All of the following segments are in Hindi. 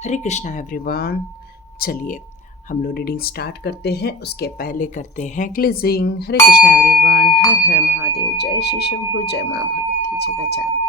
हरे कृष्णा एवरीवन। चलिए हम लोग रीडिंग स्टार्ट करते हैं, उसके पहले करते हैं क्लिजिंग। हरे कृष्णा एवरीवन, हर हर महादेव, जय श्री शंभु, जय माँ भगवती जगत।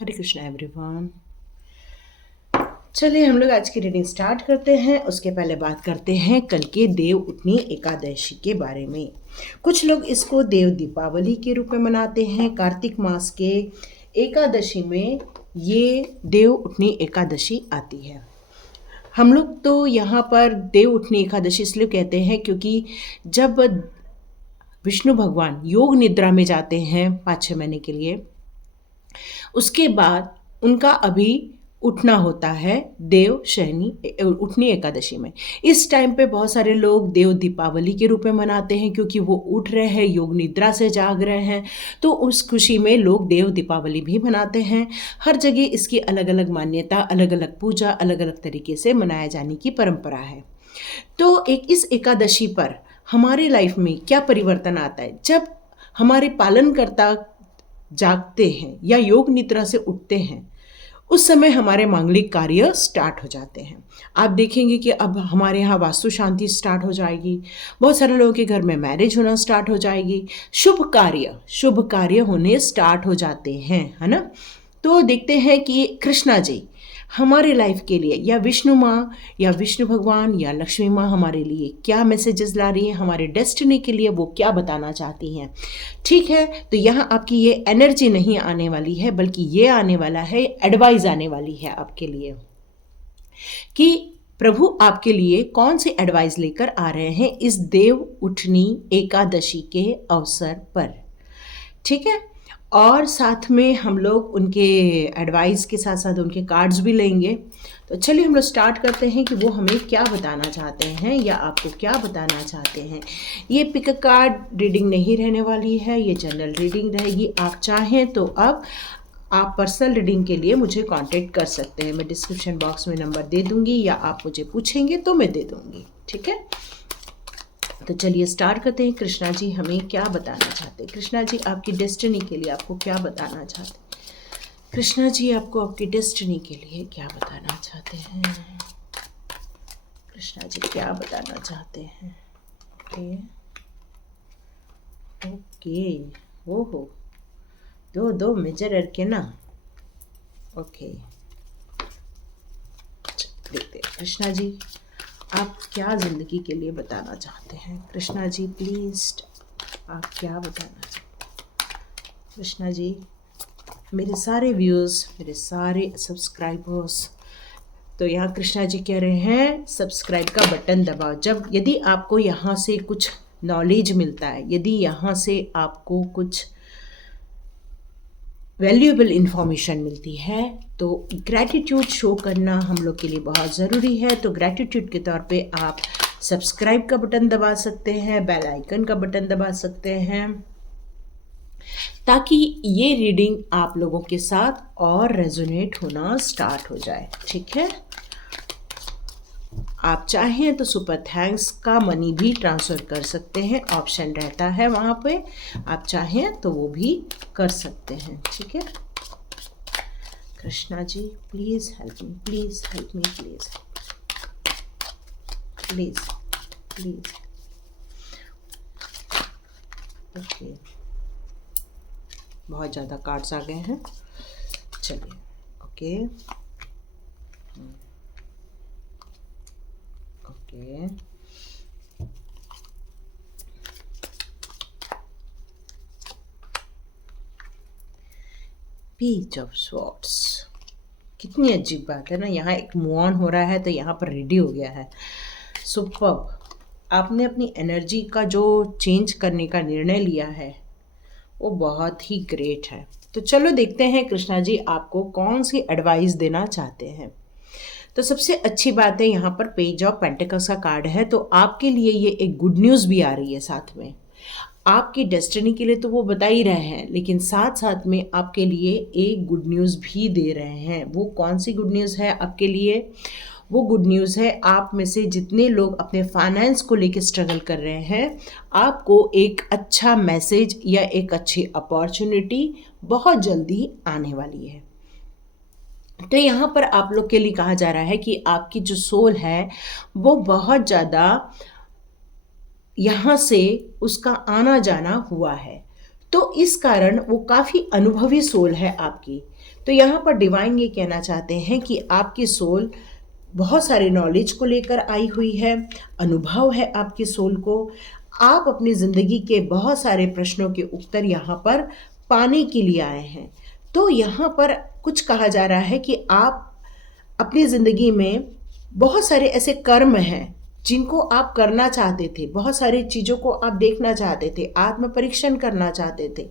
हरे कृष्णा एवरीवन। चलिए हम लोग आज की रीडिंग स्टार्ट करते हैं, उसके पहले बात करते हैं कल के देव उठनी एकादशी के बारे में। कुछ लोग इसको देव दीपावली के रूप में मनाते हैं। कार्तिक मास के एकादशी में ये देव उठनी एकादशी आती है। हम लोग तो यहाँ पर देव उठनी एकादशी इसलिए कहते हैं क्योंकि जब विष्णु भगवान योग निद्रा में जाते हैं 5-6 महीने के लिए, उसके बाद उनका अभी उठना होता है देव शयनी उठनी एकादशी में। इस टाइम पे बहुत सारे लोग देव दीपावली के रूप में मनाते हैं क्योंकि वो उठ रहे हैं, योग निद्रा से जाग रहे हैं, तो उस खुशी में लोग देव दीपावली भी मनाते हैं। हर जगह इसकी अलग अलग मान्यता, अलग अलग पूजा, अलग अलग तरीके से मनाए जाने की परंपरा है। तो इस एकादशी पर हमारी लाइफ में क्या परिवर्तन आता है? जब हमारे पालनकर्ता जागते हैं या योग निद्रा से उठते हैं, उस समय हमारे मांगलिक कार्य स्टार्ट हो जाते हैं। आप देखेंगे कि अब हमारे यहाँ वास्तु शांति स्टार्ट हो जाएगी, बहुत सारे लोगों के घर में मैरिज होना स्टार्ट हो जाएगी, शुभ कार्य होने स्टार्ट हो जाते हैं, है ना। तो देखते हैं कि कृष्णा जी हमारे लाइफ के लिए या विष्णु माँ या विष्णु भगवान या लक्ष्मी माँ हमारे लिए क्या मैसेजेस ला रही हैं, हमारे डेस्टिनी के लिए वो क्या बताना चाहती हैं। ठीक है, तो यहाँ आपकी ये एनर्जी नहीं आने वाली है, बल्कि ये आने वाला है, एडवाइस आने वाली है आपके लिए कि प्रभु आपके लिए कौन सी एडवाइस लेकर आ रहे हैं इस देव उठनी एकादशी के अवसर पर। ठीक है, और साथ में हम लोग उनके एडवाइस के साथ साथ उनके कार्ड्स भी लेंगे। तो चलिए हम लोग स्टार्ट करते हैं कि वो हमें क्या बताना चाहते हैं या आपको क्या बताना चाहते हैं। ये पिक कार्ड रीडिंग नहीं रहने वाली है, ये जनरल रीडिंग रहेगी। आप चाहें तो अब आप पर्सनल रीडिंग के लिए मुझे कांटेक्ट कर सकते हैं। मैं डिस्क्रिप्शन बॉक्स में नंबर दे दूंगी या आप मुझे पूछेंगे तो मैं दे दूंगी। ठीक है, तो चलिए स्टार्ट करते हैं। कृष्णा जी हमें क्या बताना चाहते हैं? कृष्णा जी आपकी डेस्टिनी के लिए आपको क्या बताना चाहते हैं? कृष्णा जी आपको आपकी डेस्टिनी के लिए क्या बताना चाहते हैं? कृष्णा जी क्या बताना चाहते हैं? ओके ओके, ओहो, दो मेजर अरकेना। ओके, देखते हैं कृष्णा जी आप क्या ज़िंदगी के लिए बताना चाहते हैं। कृष्णा जी प्लीज़ आप क्या बताना चाहते हैं? कृष्णा जी, मेरे सारे व्यूज़, मेरे सारे सब्सक्राइबर्स, तो यहाँ कृष्णा जी कह रहे हैं सब्सक्राइब का बटन दबाओ। जब यदि आपको यहाँ से कुछ नॉलेज मिलता है, यदि यहाँ से आपको कुछ वैल्यूएबल इंफॉर्मेशन मिलती है, तो ग्रैटिट्यूड शो करना हम लोग के लिए बहुत ज़रूरी है। तो ग्रैटिट्यूड के तौर पे आप सब्सक्राइब का बटन दबा सकते हैं, बेल आइकन का बटन दबा सकते हैं, ताकि ये रीडिंग आप लोगों के साथ और रेजोनेट होना स्टार्ट हो जाए। ठीक है, आप चाहें तो सुपर थैंक्स का मनी भी ट्रांसफ़र कर सकते हैं, ऑप्शन रहता है वहाँ पे, आप चाहें तो वो भी कर सकते हैं। ठीक है, Krishna ji please help me, please help me, please please please. Okay, बहुत ज़्यादा कार्ड्स आ गए हैं। चलिए okay okay, page of swords. कितनी अजीब बात है ना, यहाँ एक मूव ऑन हो रहा है तो यहाँ पर रेडी हो गया है। सुपर्ब, आपने अपनी एनर्जी का जो चेंज करने का निर्णय लिया है वो बहुत ही ग्रेट है। तो चलो देखते हैं कृष्णा जी आपको कौन सी एडवाइस देना चाहते हैं। तो सबसे अच्छी बात है, यहाँ पर पेज ऑफ पेंटिकल्स का कार्ड है, तो आपके लिए ये एक गुड न्यूज़ भी आ रही है साथ में। आपकी डेस्टिनी के लिए तो वो बता ही रहे हैं, लेकिन साथ साथ में आपके लिए एक गुड न्यूज़ भी दे रहे हैं। वो कौन सी गुड न्यूज़ है आपके लिए? वो गुड न्यूज़ है, आप में से जितने लोग अपने फाइनेंस को लेकर स्ट्रगल कर रहे हैं, आपको एक अच्छा मैसेज या एक अच्छी अपॉर्चुनिटी बहुत जल्दी आने वाली है। तो यहाँ पर आप लोग के लिए कहा जा रहा है कि आपकी जो सोल है वो बहुत ज़्यादा यहाँ से उसका आना जाना हुआ है, तो इस कारण वो काफ़ी अनुभवी सोल है आपकी। तो यहाँ पर डिवाइन ये कहना चाहते हैं कि आपकी सोल बहुत सारे नॉलेज को लेकर आई हुई है, अनुभव है आपकी सोल को। आप अपनी ज़िंदगी के बहुत सारे प्रश्नों के उत्तर यहाँ पर पाने के लिए आए हैं। तो यहाँ पर कुछ कहा जा रहा है कि आप अपनी ज़िंदगी में बहुत सारे ऐसे कर्म हैं जिनको आप करना चाहते थे, बहुत सारी चीज़ों को आप देखना चाहते थे, आत्म परीक्षण करना चाहते थे।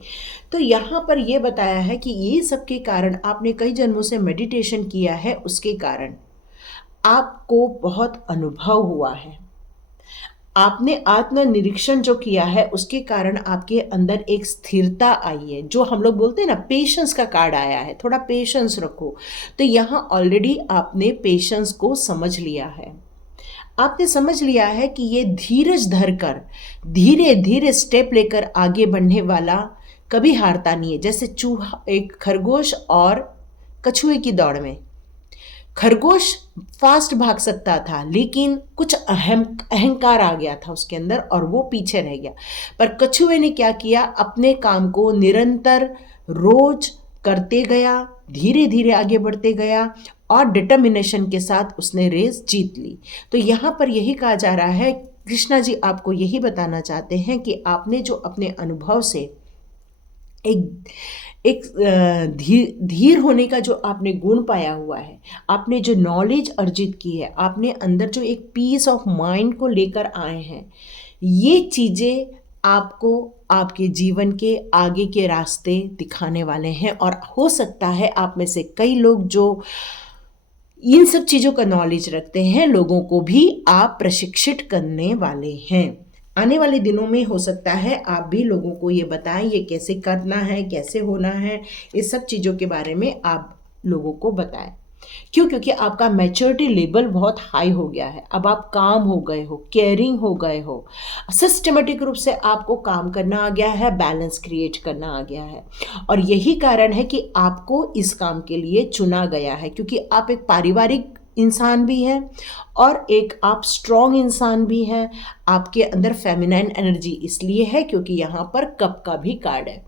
तो यहाँ पर ये बताया है कि ये सब के कारण आपने कई जन्मों से मेडिटेशन किया है, उसके कारण आपको बहुत अनुभव हुआ है। आपने आत्मनिरीक्षण जो किया है उसके कारण आपके अंदर एक स्थिरता आई है, जो हम लोग बोलते हैं ना, पेशेंस का कार्ड आया है। थोड़ा पेशेंस रखो। तो यहाँ ऑलरेडी आपने पेशेंस को समझ लिया है। आपने समझ लिया है कि ये धीरज धरकर धीरे धीरे स्टेप लेकर आगे बढ़ने वाला कभी हारता नहीं है। जैसे चूहा, एक खरगोश और कछुए की दौड़ में खरगोश फास्ट भाग सकता था, लेकिन कुछ अहंकार आ गया था उसके अंदर और वो पीछे रह गया। पर कछुए ने क्या किया? अपने काम को निरंतर रोज करते गया, धीरे धीरे आगे बढ़ते गया और डिटर्मिनेशन के साथ उसने रेस जीत ली। तो यहाँ पर यही कहा जा रहा है, कृष्णा जी आपको यही बताना चाहते हैं कि आपने जो अपने अनुभव से एक धीर होने का जो आपने गुण पाया हुआ है, आपने जो नॉलेज अर्जित की है, आपने अंदर जो एक पीस ऑफ माइंड को लेकर आए हैं, ये चीज़ें आपको आपके जीवन के आगे के रास्ते दिखाने वाले हैं। और हो सकता है आप में से कई लोग जो इन सब चीज़ों का नॉलेज रखते हैं, लोगों को भी आप प्रशिक्षित करने वाले हैं। आने वाले दिनों में हो सकता है आप भी लोगों को ये बताएं, ये कैसे करना है, कैसे होना है, इस सब चीज़ों के बारे में आप लोगों को बताएं। क्यों? क्योंकि आपका मैच्योरिटी लेवल बहुत हाई हो गया है। अब आप काम हो गए हो, केयरिंग हो गए हो, सिस्टमेटिक रूप से आपको काम करना आ गया है, बैलेंस क्रिएट करना आ गया है। और यही कारण है कि आपको इस काम के लिए चुना गया है, क्योंकि आप एक पारिवारिक इंसान भी हैं और एक आप स्ट्रॉन्ग इंसान भी हैं। आपके अंदर फेमिनाइन एनर्जी इसलिए है क्योंकि यहाँ पर कप का भी कार्ड है,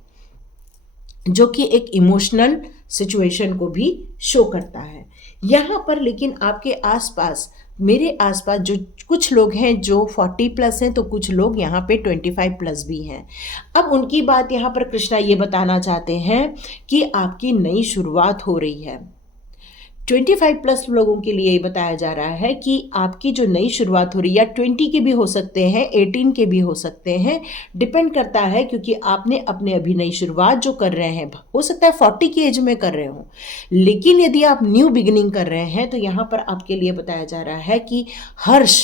जो कि एक इमोशनल सिचुएशन को भी शो करता है यहाँ पर। लेकिन आपके आसपास, मेरे आसपास जो कुछ लोग हैं जो 40 प्लस हैं, तो कुछ लोग यहाँ पे 25 प्लस भी हैं। अब उनकी बात यहाँ पर कृष्णा ये बताना चाहते हैं कि आपकी नई शुरुआत हो रही है। 25 प्लस लोगों के लिए ये बताया जा रहा है कि आपकी जो नई शुरुआत हो रही है, या 20 के भी हो सकते हैं, 18 के भी हो सकते हैं, डिपेंड करता है, क्योंकि आपने अपने अभी नई शुरुआत जो कर रहे हैं, हो सकता है 40 की एज में कर रहे हो, लेकिन यदि आप न्यू बिगिनिंग कर रहे हैं तो यहाँ पर आपके लिए बताया जा रहा है कि हर्ष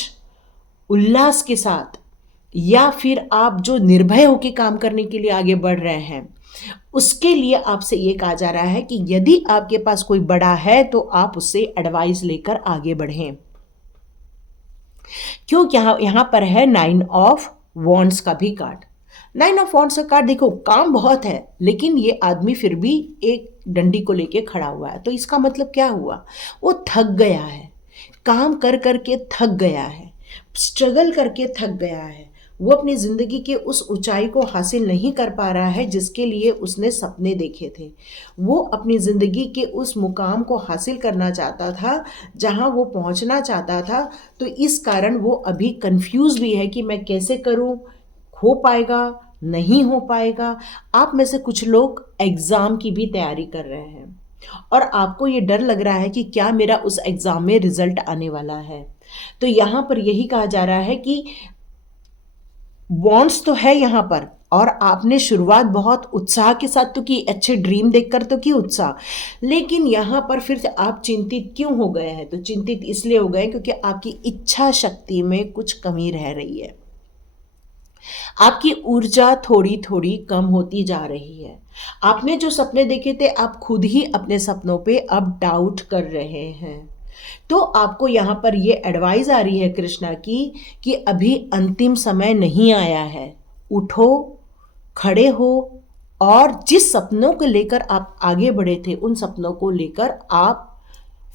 उल्लास के साथ, या फिर आप जो निर्भय होकर काम करने के लिए आगे बढ़ रहे हैं, उसके लिए आपसे ये कहा जा रहा है कि यदि आपके पास कोई बड़ा है तो आप उससे एडवाइस लेकर आगे बढ़ें। क्यों? यहाँ पर है 9 ऑफ वॉन्ड्स का भी कार्ड। 9 ऑफ वॉन्ड्स का कार्ड देखो, काम बहुत है लेकिन ये आदमी फिर भी एक डंडी को लेके खड़ा हुआ है। तो इसका मतलब क्या हुआ? वो थक गया है, काम कर करके थक गया है, स्ट्रगल करके थक गया है। वो अपनी ज़िंदगी के उस ऊंचाई को हासिल नहीं कर पा रहा है जिसके लिए उसने सपने देखे थे। वो अपनी ज़िंदगी के उस मुकाम को हासिल करना चाहता था जहां वो पहुंचना चाहता था। तो इस कारण वो अभी कंफ्यूज भी है कि मैं कैसे करूं, हो पाएगा नहीं हो पाएगा। आप में से कुछ लोग एग्ज़ाम की भी तैयारी कर रहे हैं और आपको ये डर लग रहा है कि क्या मेरा उस एग्ज़ाम में रिजल्ट आने वाला है। तो यहाँ पर यही कहा जा रहा है कि वॉन्ट्स तो है यहाँ पर, और आपने शुरुआत बहुत उत्साह के साथ तो की, अच्छे ड्रीम देखकर तो की उत्साह, लेकिन यहाँ पर फिर से आप चिंतित क्यों हो गए हैं? तो चिंतित इसलिए हो गए क्योंकि आपकी इच्छा शक्ति में कुछ कमी रह रही है। आपकी ऊर्जा थोड़ी थोड़ी कम होती जा रही है। आपने जो सपने देखे थे, आप खुद ही अपने सपनों पे अब डाउट कर रहे हैं। तो आपको यहाँ पर ये एडवाइस आ रही है कृष्णा की कि अभी अंतिम समय नहीं आया है। उठो, खड़े हो, और जिस सपनों को लेकर आप आगे बढ़े थे, उन सपनों को लेकर आप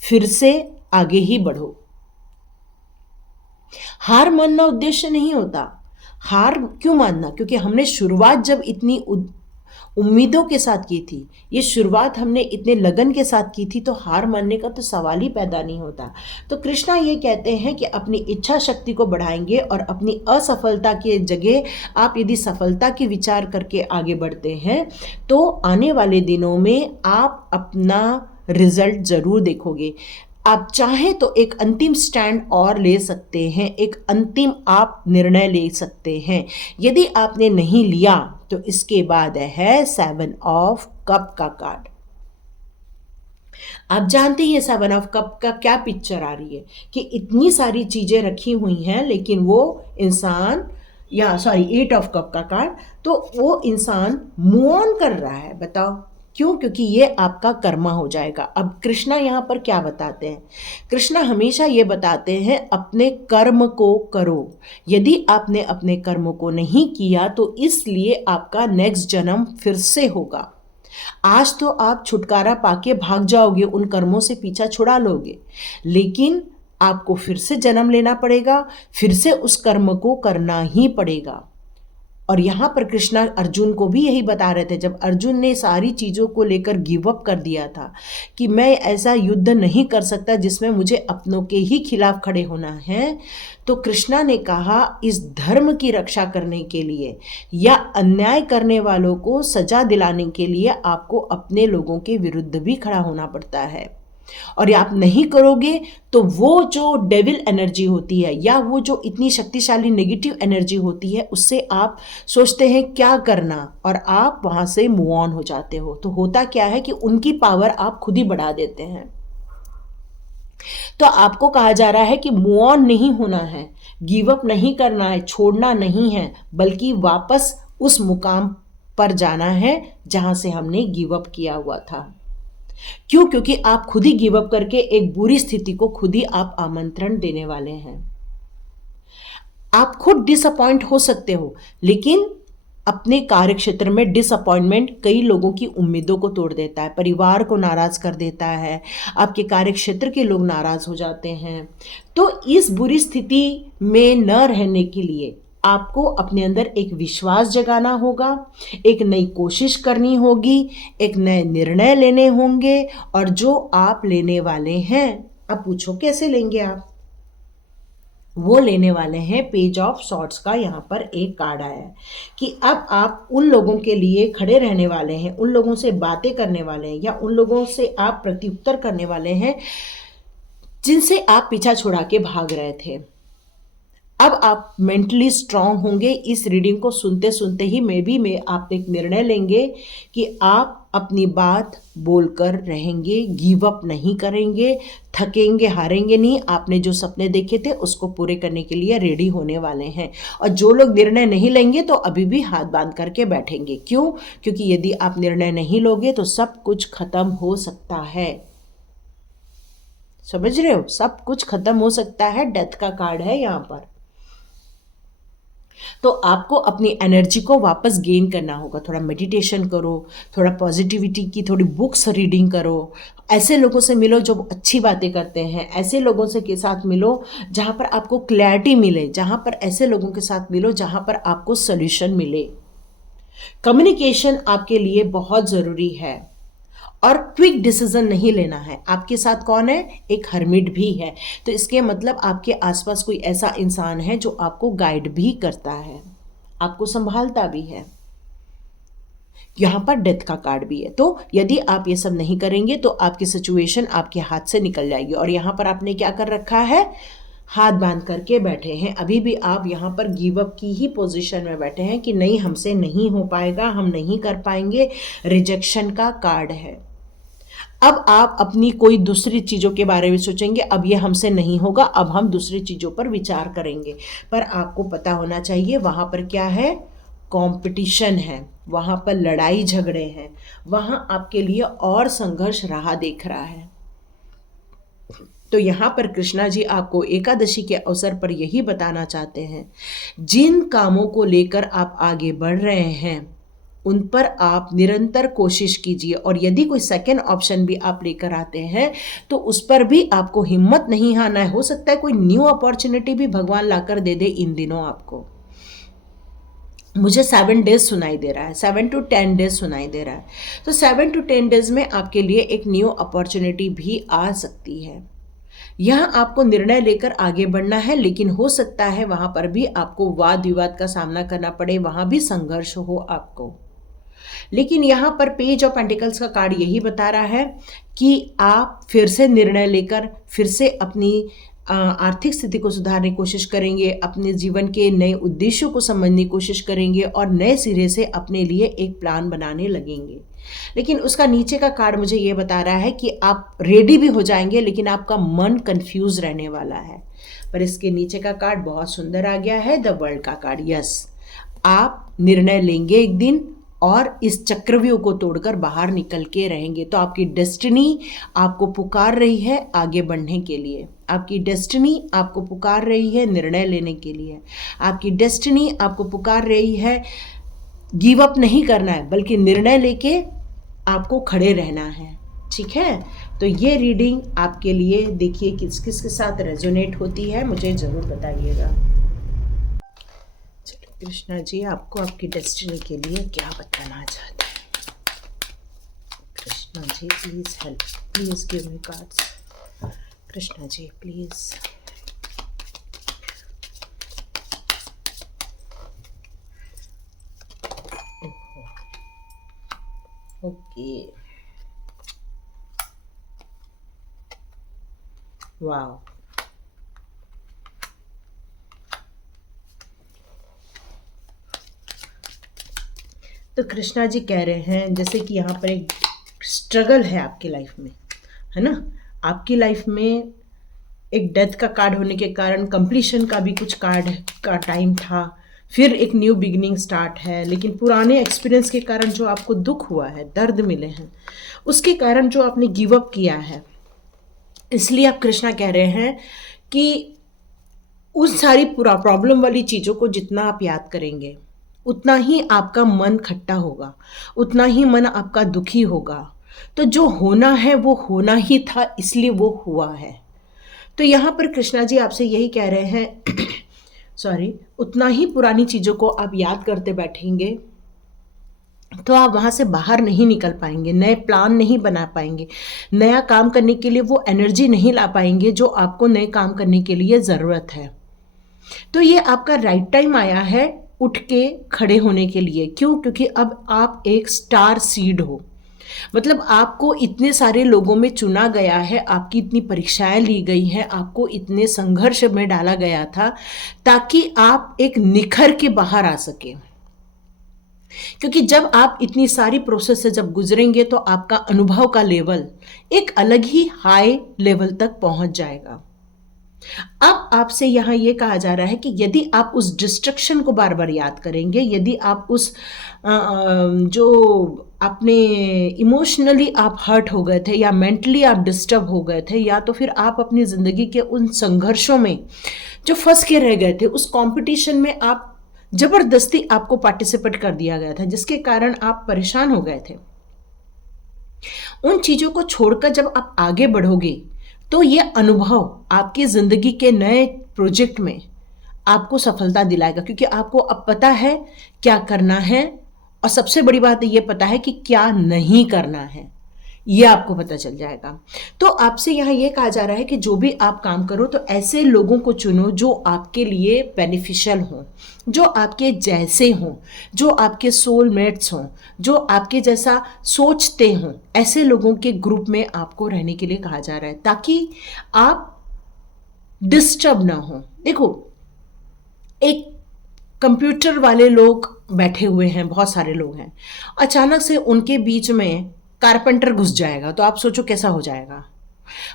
फिर से आगे ही बढ़ो। हार मानना उद्देश्य नहीं होता। हार क्यों मानना? क्योंकि हमने शुरुआत जब इतनी उम्मीदों के साथ की थी, ये शुरुआत हमने इतने लगन के साथ की थी, तो हार मानने का तो सवाल ही पैदा नहीं होता। तो कृष्णा ये कहते हैं कि अपनी इच्छा शक्ति को बढ़ाएंगे और अपनी असफलता के जगह आप यदि सफलता की विचार करके आगे बढ़ते हैं, तो आने वाले दिनों में आप अपना रिजल्ट ज़रूर देखोगे। आप चाहें तो एक अंतिम स्टैंड और ले सकते हैं, एक अंतिम आप निर्णय ले सकते हैं। यदि आपने नहीं लिया तो इसके बाद है 7 ऑफ कप का कार्ड। आप जानते हैं 7 ऑफ कप का क्या पिक्चर आ रही है कि इतनी सारी चीजें रखी हुई हैं, लेकिन वो इंसान, या सॉरी 8 ऑफ कप का कार्ड, तो वो इंसान मूव ऑन कर रहा है। बताओ क्यों? क्योंकि ये आपका कर्मा हो जाएगा। अब कृष्णा यहाँ पर क्या बताते हैं? कृष्णा हमेशा ये बताते हैं अपने कर्म को करो। यदि आपने अपने कर्म को नहीं किया तो इसलिए आपका नेक्स्ट जन्म फिर से होगा। आज तो आप छुटकारा पाके भाग जाओगे, उन कर्मों से पीछा छुड़ा लोगे, लेकिन आपको फिर से जन्म लेना पड़ेगा, फिर से उस कर्म को करना ही पड़ेगा। और यहाँ पर कृष्णा अर्जुन को भी यही बता रहे थे, जब अर्जुन ने सारी चीज़ों को लेकर गिव अप कर दिया था कि मैं ऐसा युद्ध नहीं कर सकता जिसमें मुझे अपनों के ही खिलाफ खड़े होना है, तो कृष्णा ने कहा इस धर्म की रक्षा करने के लिए या अन्याय करने वालों को सजा दिलाने के लिए आपको अपने लोगों के विरुद्ध भी खड़ा होना पड़ता है। और आप नहीं करोगे तो वो जो डेविल एनर्जी होती है, या वो जो इतनी शक्तिशाली नेगेटिव एनर्जी होती है, उससे आप सोचते हैं क्या करना, और आप वहां से मूव ऑन हो जाते हो। तो होता क्या है कि उनकी पावर आप खुद ही बढ़ा देते हैं। तो आपको कहा जा रहा है कि मूव ऑन नहीं होना है, गिव अप नहीं करना है, छोड़ना नहीं है, बल्कि वापस उस मुकाम पर जाना है जहां से हमने गिव अप किया हुआ था। क्यों? क्योंकि आप खुद ही गिव अप करके एक बुरी स्थिति को खुद ही आप आमंत्रण देने वाले हैं। आप खुद डिसअपॉइंट हो सकते हो, लेकिन अपने कार्य क्षेत्र में डिसअपॉइंटमेंट कई लोगों की उम्मीदों को तोड़ देता है, परिवार को नाराज कर देता है, आपके कार्य क्षेत्र के लोग नाराज हो जाते हैं। तो इस बुरी स्थिति में न रहने के लिए आपको अपने अंदर एक विश्वास जगाना होगा, एक नई कोशिश करनी होगी, एक नए निर्णय लेने होंगे, और जो आप लेने वाले हैं, अब पूछो कैसे लेंगे आप? वो लेने वाले हैं पेज ऑफ सॉर्ट्स का। यहाँ पर एक कार्ड आया है कि अब आप उन लोगों के लिए खड़े रहने वाले हैं, उन लोगों से बातें करने वाले हैं, या उन लोगों से आप प्रत्युत्तर करने वाले हैं जिनसे आप पीछा छुड़ा के भाग रहे थे। अब आप मेंटली स्ट्रांग होंगे। इस रीडिंग को सुनते सुनते ही मैं आप एक निर्णय लेंगे कि आप अपनी बात बोलकर रहेंगे, गिव अप नहीं करेंगे, थकेंगे, हारेंगे नहीं। आपने जो सपने देखे थे उसको पूरे करने के लिए रेडी होने वाले हैं। और जो लोग निर्णय नहीं लेंगे तो अभी भी हाथ बांध करके बैठेंगे। क्यों? क्योंकि यदि आप निर्णय नहीं लोगे तो सब कुछ खत्म हो सकता है। समझ रहे हो? सब कुछ खत्म हो सकता है। डेथ का कार्ड है यहाँ पर। तो आपको अपनी एनर्जी को वापस गेन करना होगा। थोड़ा मेडिटेशन करो, थोड़ा पॉजिटिविटी की थोड़ी बुक्स रीडिंग करो, ऐसे लोगों से मिलो जो अच्छी बातें करते हैं, ऐसे लोगों से के साथ मिलो जहाँ पर आपको क्लैरिटी मिले, जहाँ पर ऐसे लोगों के साथ मिलो जहाँ पर आपको सॉल्यूशन मिले। कम्युनिकेशन आपके लिए बहुत ज़रूरी है, और क्विक डिसीजन नहीं लेना है। आपके साथ कौन है? एक हर्मिट भी है। तो इसके मतलब आपके आसपास कोई ऐसा इंसान है जो आपको गाइड भी करता है, आपको संभालता भी है। यहाँ पर डेथ का कार्ड भी है। तो यदि आप ये सब नहीं करेंगे तो आपकी सिचुएशन आपके हाथ से निकल जाएगी। और यहाँ पर आपने क्या कर रखा है? हाथ बांध करके बैठे हैं। अभी भी आप यहाँ पर गिव अप की ही पोजीशन में बैठे हैं कि नहीं, हमसे नहीं हो पाएगा, हम नहीं कर पाएंगे। रिजेक्शन का कार्ड है। अब आप अपनी कोई दूसरी चीज़ों के बारे में सोचेंगे, अब ये हमसे नहीं होगा, अब हम दूसरी चीज़ों पर विचार करेंगे। पर आपको पता होना चाहिए वहाँ पर क्या है, कंपटीशन है, वहाँ पर लड़ाई झगड़े हैं, वहाँ आपके लिए और संघर्ष राह देख रहा है। तो यहाँ पर कृष्णा जी आपको एकादशी के अवसर पर यही बताना चाहते हैं, जिन कामों को लेकर आप आगे बढ़ रहे हैं उन पर आप निरंतर कोशिश कीजिए, और यदि कोई सेकंड ऑप्शन भी आप लेकर आते हैं तो उस पर भी आपको हिम्मत नहीं हारना है। हो सकता है कोई न्यू अपॉर्चुनिटी भी भगवान लाकर दे दे इन दिनों आपको। मुझे 7 डेज सुनाई दे रहा है, 7 to 10 डेज सुनाई दे रहा है। तो 7 to 10 डेज में आपके लिए एक न्यू अपॉर्चुनिटी भी आ सकती है। यहाँ आपको निर्णय लेकर आगे बढ़ना है, लेकिन हो सकता है वहाँ पर भी आपको वाद विवाद का सामना करना पड़े, वहाँ भी संघर्ष हो आपको। लेकिन यहाँ पर पेज ऑफ पेंटिकल्स का कार्ड यही बता रहा है कि आप फिर से निर्णय लेकर फिर से अपनी आर्थिक स्थिति को सुधारने की कोशिश करेंगे, अपने जीवन के नए उद्देश्यों को समझने की कोशिश करेंगे और नए सिरे से अपने लिए एक प्लान बनाने लगेंगे। लेकिन उसका नीचे का कार्ड मुझे ये बता रहा है कि आप रेडी भी हो जाएंगे, लेकिन आपका मन कंफ्यूज रहने वाला है। पर इसके नीचे का कार्ड बहुत सुंदर आ गया है, द वर्ल्ड का कार्ड। यस, आप निर्णय लेंगे एक दिन और इस चक्रव्यूह को तोड़कर बाहर निकल के रहेंगे। तो आपकी डेस्टिनी आपको पुकार रही है आगे बढ़ने के लिए, आपकी डेस्टिनी आपको पुकार रही है निर्णय लेने के लिए, आपकी डेस्टिनी आपको पुकार रही है गिव अप नहीं करना है, बल्कि निर्णय लेके आपको खड़े रहना है। ठीक है, तो ये रीडिंग आपके लिए देखिए किस किस के साथ रेजोनेट होती है, मुझे ज़रूर बताइएगा। चलो कृष्णा जी आपको आपकी डेस्टिनी के लिए क्या बताना चाहते हैं? Krishna ji please help, please give me cards. Krishna ji please. Okay, वाह, तो कृष्णा जी कह रहे हैं जैसे कि यहाँ पर एक स्ट्रगल है आपकी लाइफ में, है ना। आपकी लाइफ में एक डेथ का कार्ड होने के कारण कंप्लीशन का भी कुछ कार्ड का टाइम था, फिर एक न्यू बिगिनिंग स्टार्ट है। लेकिन पुराने एक्सपीरियंस के कारण जो आपको दुख हुआ है, दर्द मिले हैं, उसके कारण जो आपने गिव अप किया है, इसलिए आप कृष्णा कह रहे हैं कि उस सारी पूरा प्रॉब्लम वाली चीज़ों को जितना आप याद करेंगे उतना ही आपका मन खट्टा होगा, उतना ही मन आपका दुखी होगा। तो जो होना है वो होना ही था, इसलिए वो हुआ है। तो यहाँ पर कृष्णा जी आपसे यही कह रहे हैं सॉरी, उतना ही पुरानी चीज़ों को आप याद करते बैठेंगे तो आप वहाँ से बाहर नहीं निकल पाएंगे, नए प्लान नहीं बना पाएंगे, नया काम करने के लिए वो एनर्जी नहीं ला पाएंगे जो आपको नए काम करने के लिए ज़रूरत है। तो ये आपका राइट टाइम आया है उठ के खड़े होने के लिए। क्यों? क्योंकि अब आप एक स्टार सीड हो, मतलब आपको इतने सारे लोगों में चुना गया है, आपकी इतनी परीक्षाएं ली गई हैं, आपको इतने संघर्ष में डाला गया था ताकि आप एक निखर के बाहर आ सके। क्योंकि जब आप इतनी सारी प्रोसेस से जब गुजरेंगे तो आपका अनुभव का लेवल एक अलग ही हाई लेवल तक पहुंच जाएगा। अब आपसे यहाँ ये कहा जा रहा है कि यदि आप उस डिस्ट्रक्शन को बार बार याद करेंगे, यदि आप उस जो आपने इमोशनली आप हर्ट हो गए थे या मेंटली आप डिस्टर्ब हो गए थे, या तो फिर आप अपनी ज़िंदगी के उन संघर्षों में जो फंस के रह गए थे, उस कंपटीशन में आप जबरदस्ती आपको पार्टिसिपेट कर दिया गया था जिसके कारण आप परेशान हो गए थे, उन चीज़ों को छोड़कर जब आप आगे बढ़ोगे तो ये अनुभव आपकी ज़िंदगी के नए प्रोजेक्ट में आपको सफलता दिलाएगा। क्योंकि आपको अब पता है क्या करना है, और सबसे बड़ी बात ये पता है कि क्या नहीं करना है, ये आपको पता चल जाएगा। तो आपसे यहाँ ये कहा जा रहा है कि जो भी आप काम करो तो ऐसे लोगों को चुनो जो आपके लिए बेनिफिशियल हों, जो आपके जैसे हों, जो आपके सोलमेट्स हों, जो आपके जैसा सोचते हों, ऐसे लोगों के ग्रुप में आपको रहने के लिए कहा जा रहा है ताकि आप डिस्टर्ब ना हो। देखो, एक कंप्यूटर वाले लोग बैठे हुए हैं, बहुत सारे लोग हैं, अचानक से उनके बीच में कारपेंटर घुस जाएगा, तो आप सोचो कैसा हो जाएगा।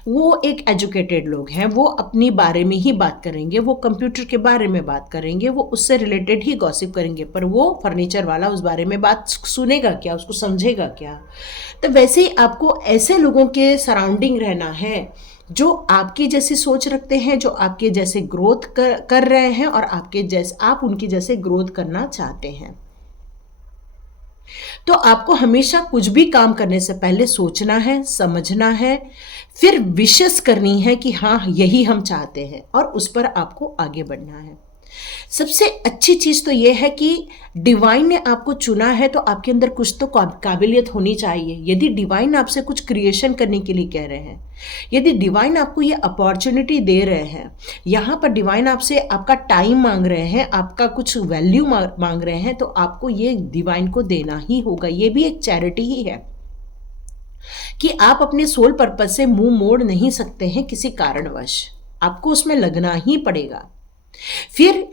वो एक एजुकेटेड लोग हैं, वो अपनी बारे में ही बात करेंगे, वो कंप्यूटर के बारे में बात करेंगे, वो उससे रिलेटेड ही गॉसिप करेंगे, पर वो फर्नीचर वाला उस बारे में बात सुनेगा क्या, उसको समझेगा क्या। तो वैसे ही आपको ऐसे लोगों के सराउंडिंग रहना है जो आपकी जैसी सोच रखते हैं, जो आपके जैसे ग्रोथ कर रहे हैं और आपके जैसे आप उनकी जैसे ग्रोथ करना चाहते हैं। तो आपको हमेशा कुछ भी काम करने से पहले सोचना है, समझना है, फिर विशेष करनी है कि हाँ यही हम चाहते हैं और उस पर आपको आगे बढ़ना है। सबसे अच्छी चीज़ तो ये है कि डिवाइन ने आपको चुना है, तो आपके अंदर कुछ तो काबिलियत होनी चाहिए। यदि डिवाइन आपसे कुछ क्रिएशन करने के लिए कह रहे हैं, यदि डिवाइन आपको ये अपॉर्चुनिटी दे रहे हैं, यहाँ पर डिवाइन आपसे आपका टाइम मांग रहे हैं, आपका कुछ वैल्यू मांग रहे हैं, तो आपको ये डिवाइन को देना ही होगा। ये भी एक चैरिटी ही है कि आप अपने सोल पर्पज से मुंह मोड़ नहीं सकते हैं किसी कारणवश, आपको उसमें लगना ही पड़ेगा। फिर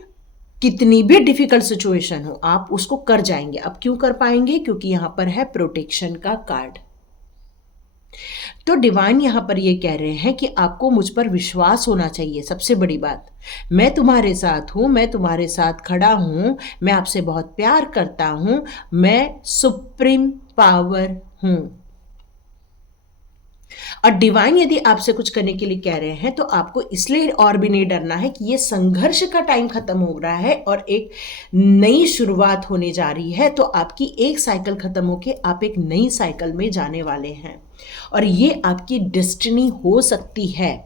कितनी भी डिफिकल्ट सिचुएशन हो आप उसको कर जाएंगे। अब क्यों कर पाएंगे? क्योंकि यहां पर है प्रोटेक्शन का कार्ड। तो डिवाइन यहां पर ये कह रहे हैं कि आपको मुझ पर विश्वास होना चाहिए। सबसे बड़ी बात, मैं तुम्हारे साथ हूं, मैं तुम्हारे साथ खड़ा हूं, मैं आपसे बहुत प्यार करता हूं, मैं सुप्रीम पावर हूं। और डिवाइन यदि आपसे कुछ करने के लिए कह रहे हैं तो आपको इसलिए और भी नहीं डरना है कि ये संघर्ष का टाइम खत्म हो रहा है और एक नई शुरुआत होने जा रही है। तो आपकी एक साइकिल खत्म होके आप एक नई साइकिल में जाने वाले हैं और ये आपकी डेस्टिनी हो सकती है।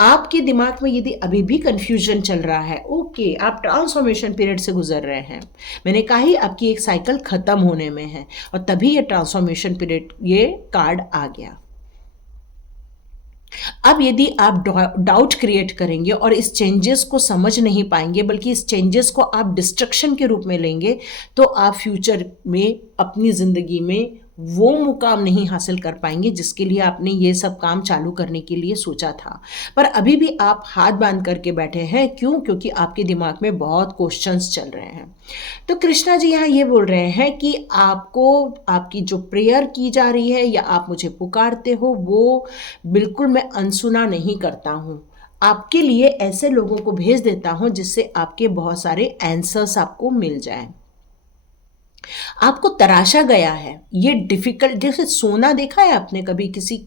आपके दिमाग में यदि अभी भी कंफ्यूजन चल रहा है, ओके, आप ट्रांसफॉर्मेशन पीरियड से गुजर रहे हैं, मैंने कहा ही आपकी एक साइकिल खत्म होने में है और तभी ये ट्रांसफॉर्मेशन पीरियड, ये कार्ड आ गया। अब यदि आप डाउट क्रिएट करेंगे और इस चेंजेस को समझ नहीं पाएंगे, बल्कि इस चेंजेस को आप डिस्ट्रक्शन के रूप में लेंगे, तो आप फ्यूचर में अपनी जिंदगी में वो मुकाम नहीं हासिल कर पाएंगे जिसके लिए आपने ये सब काम चालू करने के लिए सोचा था। पर अभी भी आप हाथ बांध करके बैठे हैं। क्यों? क्योंकि आपके दिमाग में बहुत क्वेश्चंस चल रहे हैं। तो कृष्णा जी यहाँ ये बोल रहे हैं कि आपको, आपकी जो प्रेयर की जा रही है या आप मुझे पुकारते हो, वो बिल्कुल मैं अनसुना नहीं करता हूँ। आपके लिए ऐसे लोगों को भेज देता हूँ जिससे आपके बहुत सारे आंसर्स आपको मिल जाएं। आपको तराशा गया है, ये डिफिकल्ट, जैसे सोना देखा है आपने कभी? किसी,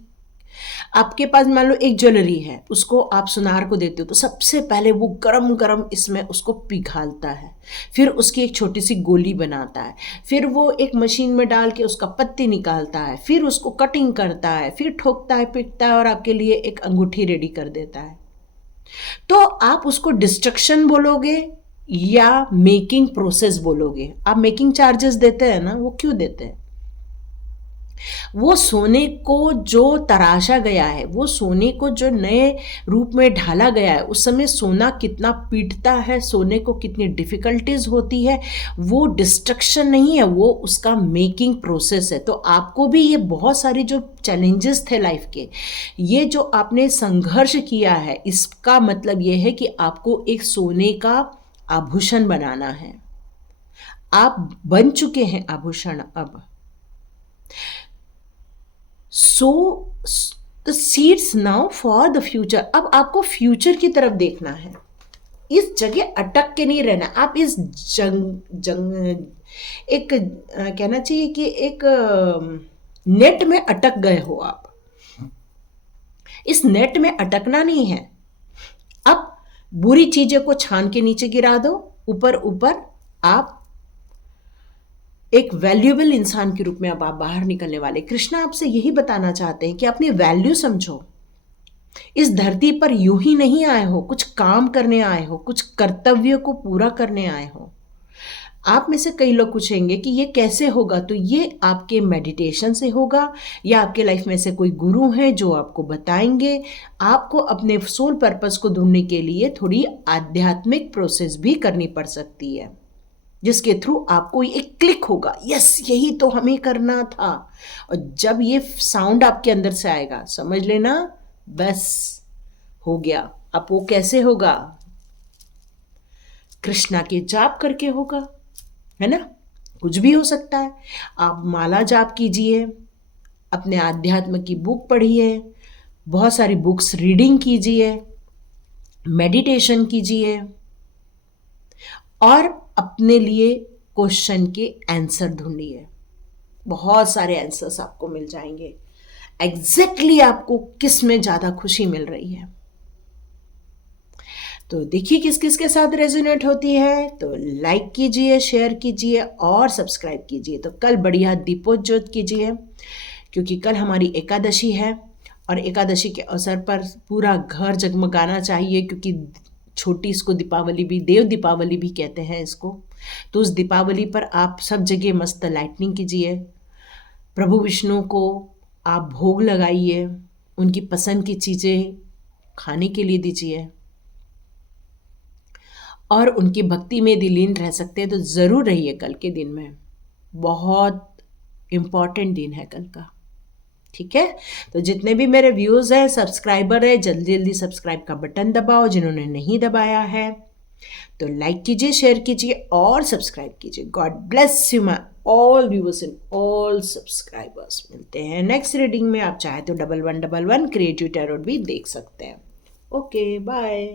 आपके पास मान लो एक ज्वेलरी है, उसको आप सुनार को देते हो तो सबसे पहले वो गरम गरम इसमें उसको पिघालता है, फिर उसकी एक छोटी सी गोली बनाता है, फिर वो एक मशीन में डाल के उसका पत्ती निकालता है, फिर उसको कटिंग करता है, फिर ठोकता है, पीटता है और आपके लिए एक अंगूठी रेडी कर देता है। तो आप उसको डिस्ट्रक्शन बोलोगे या मेकिंग प्रोसेस बोलोगे? आप मेकिंग चार्जेस देते हैं ना, वो क्यों देते हैं? वो सोने को जो तराशा गया है, वो सोने को जो नए रूप में ढाला गया है, उस समय सोना कितना पीटता है, सोने को कितनी डिफिकल्टीज होती है, वो डिस्ट्रक्शन नहीं है, वो उसका मेकिंग प्रोसेस है। तो आपको भी ये बहुत सारे जो चैलेंजेस थे लाइफ के, ये जो आपने संघर्ष किया है, इसका मतलब ये है कि आपको एक सोने का आभूषण बनाना है। आप बन चुके हैं आभूषण अब। So the seeds now for the future. अब आपको फ्यूचर की तरफ देखना है, इस जगह अटक के नहीं रहना। आप इस एक कहना चाहिए कि एक नेट में अटक गए हो आप। इस नेट में अटकना नहीं है। अब बुरी चीजें को छान के नीचे गिरा दो, ऊपर ऊपर आप एक वैल्यूएबल इंसान के रूप में अब आप बाहर निकलने वाले। कृष्णा आपसे यही बताना चाहते हैं कि अपनी वैल्यू समझो। इस धरती पर यूं ही नहीं आए हो, कुछ काम करने आए हो, कुछ कर्तव्य को पूरा करने आए हो। आप में से कई लोग पूछेंगे कि ये कैसे होगा, तो ये आपके मेडिटेशन से होगा या आपके लाइफ में से कोई गुरु हैं जो आपको बताएंगे। आपको अपने सोल पर्पस को ढूंढने के लिए थोड़ी आध्यात्मिक प्रोसेस भी करनी पड़ सकती है, जिसके थ्रू आपको एक क्लिक होगा, यस यही तो हमें करना था। और जब ये साउंड आपके अंदर से आएगा, समझ लेना बस हो गया। अब वो कैसे होगा? कृष्णा के जाप करके होगा, है ना? कुछ भी हो सकता है। आप माला जाप कीजिए, अपने आध्यात्म की बुक पढ़िए, बहुत सारी बुक्स रीडिंग कीजिए, मेडिटेशन कीजिए और अपने लिए क्वेश्चन के आंसर ढूंढिए। बहुत सारे आंसर्स आपको मिल जाएंगे। एग्जैक्टली आपको किस में ज़्यादा खुशी मिल रही है। तो देखिए किस किस के साथ रेजोनेट होती है। तो लाइक कीजिए, शेयर कीजिए और सब्सक्राइब कीजिए। तो कल बढ़िया दीपोज्योत कीजिए, क्योंकि कल हमारी एकादशी है और एकादशी के अवसर पर पूरा घर जगमगाना चाहिए, क्योंकि छोटी इसको दीपावली भी, देव दीपावली भी कहते हैं इसको। तो उस दीपावली पर आप सब जगह मस्त लाइटनिंग कीजिए। प्रभु विष्णु को आप भोग लगाइए, उनकी पसंद की चीज़ें खाने के लिए दीजिए और उनकी भक्ति में यदि लीन रह सकते हैं तो ज़रूर रहिए कल के दिन में। बहुत इम्पॉर्टेंट दिन है कल का, ठीक है। तो जितने भी मेरे व्यूज़ हैं, सब्सक्राइबर है, जल्दी जल्दी सब्सक्राइब का बटन दबाओ जिन्होंने नहीं दबाया है। तो लाइक कीजिए, शेयर कीजिए और सब्सक्राइब कीजिए। God bless you my all viewers and all subscribers. मिलते हैं नेक्स्ट रीडिंग में। आप चाहे तो 1111 क्रिएटिव टैरोट भी देख सकते हैं। Okay, bye.